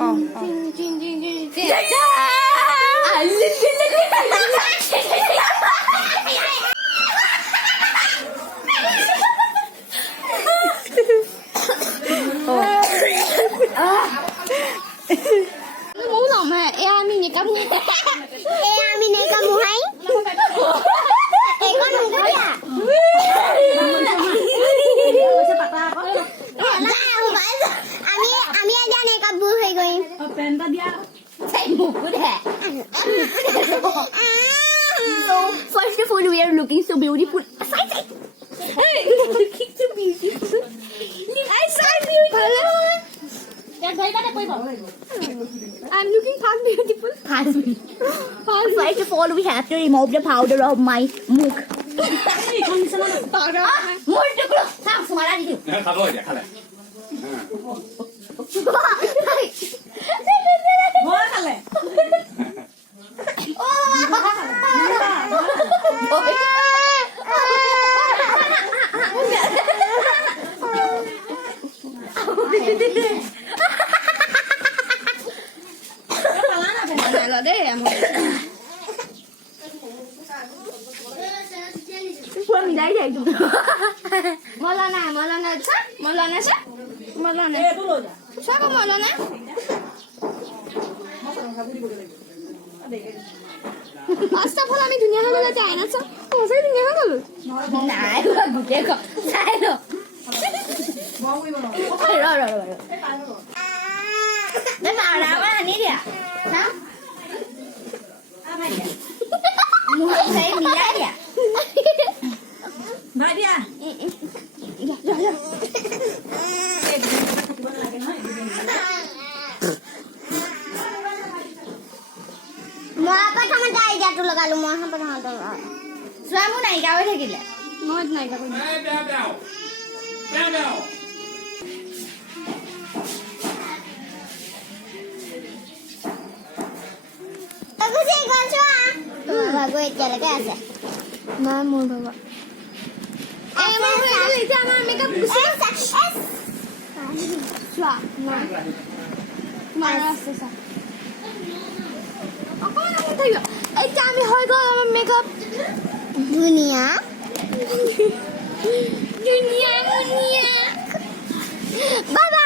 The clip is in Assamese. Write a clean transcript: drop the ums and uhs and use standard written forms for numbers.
Muốn lòng hả? Em mình nhảy cắm em mình nhảy cắm hay em có nụ cái à? আমি আজ জানি কাবু হয়ে গই পেনটা দিয়া সেই মুখ দে So first of all we are looking so beautiful hey looking so beautiful I so beautiful I'm looking so beautiful first of all we have to remove the powder of my muk powder muk টুকরো সাম সুমারা দিও খালো এটা খালে বড় খালে মিলাই যায় মলানা মলানা মলানা মলানা সব মলানা পাঁচটা ফল আমি ধুনীয়া হৈ গ'লে যায় না চব সঁচাই ধুনীয়া হৈ গ'লো নাই গোটেই চাই ৰ আনি দিয়া মিলাই দিয়া ভাই দিয়া মই প্ৰথমতে আইডিয়াটো লগালো মই প্ৰথমতে চোৱা মোৰ নায়িকা হৈ থাকিলে মই নায়িকা কৰি ভাগৰ এতিয়ালৈকে আছে নাই মোৰ ভাগৰ আমাৰ মেকআপ চোৱা নাই তোমাৰ আছে চা অকণমান অকণমান থাকিব এতিয়া আমি হৈ গ'ল আমাৰ মেকআপ ধুনীয়া ধুনীয়া ধুনীয়া বাবা